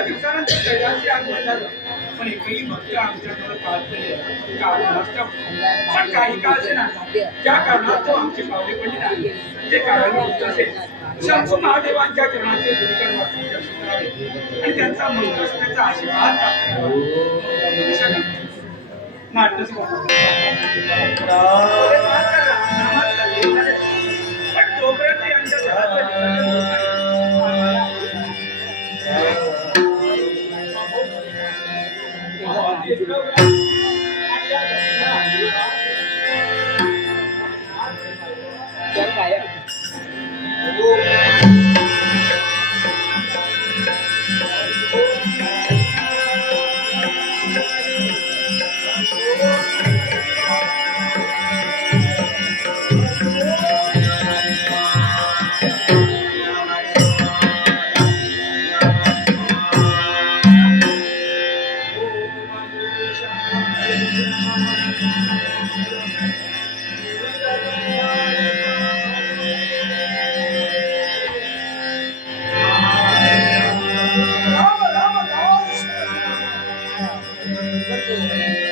एका दिवसानंतर कैलासी आगमन झालं पण एकही भक्त आमच्याकडे पाहत नाही. कारणास्तव पण काही का असे ना त्या कारणास्तव आमची पावले पडली नाही. ते कारण असेल शंभू महादेवांच्या चरणाचे गुरुकर वाचून आणि त्यांचा मंगळसूत्राचा आशीर्वाद. नाट्य पण तोपर्यंत यांच्या Fuerte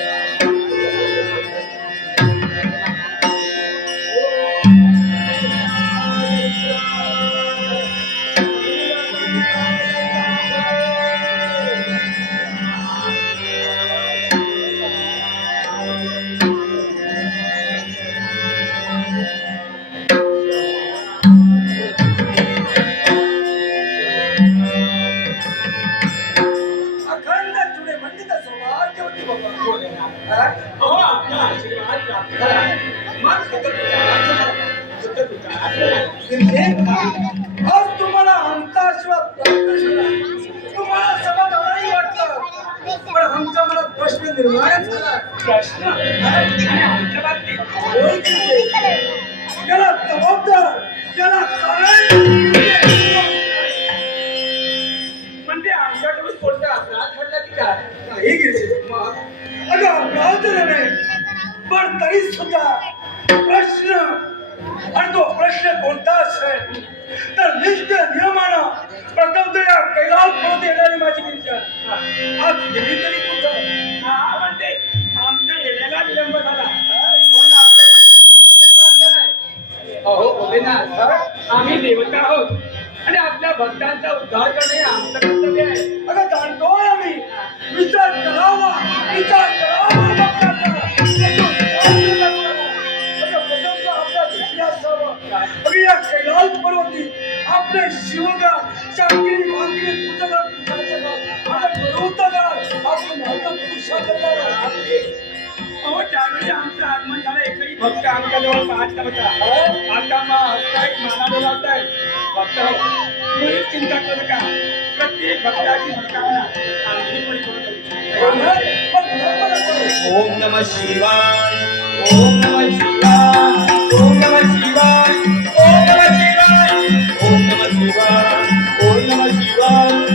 आज तुम्हाला आमचा आशीर्वाद प्राप्त झाला. तुम्हाला समाधानही वाटतं पण आमचा मला प्रश्न निर्माण झाला. प्रश्न त्याला जबाबदार त्याला म्हणजे आमच्याकडून कोणता अपराध घडला की काय? नाही अगं अपराध नाही. पण तरी सुद्धा प्रश्न आणि तो प्रश्न कोणता असेल तर नित्य नियमानं प्रथम तर या कैलास पर्वत येणारी माझी विचार आज गेली तरी कुठं हा म्हणते आमच्या येण्याला विलंब झाला पण आपल्या मनात निर्माण झालाय. अहो भोलेनाथ आम्ही देवता आहोत आणि आपल्या भक्तांचा उद्धार करणे हे आमचं कर्तव्य आहे अगं जाणतोय आम्ही विचार करावा विचार कैलास पर्वती आपले शिवगार शांगिरी वांगिरी पूजगार पूजाचगार अगं पर्वतगार आपण मार्ग पुरुषा करणारा अहो त्यावेळी आमचं आगमन झालं एकही भक्त आमच्या जवळ पाहत नव्हता. आता मग हसतायत मानाला लावतायत. भक्त हो, मुळीच चिंता करू नका प्रत्येक भक्ताची मनोकामना पण करू. मला- मला- ओम नमः शिवाय. ओम नमः शिवाय. Bye.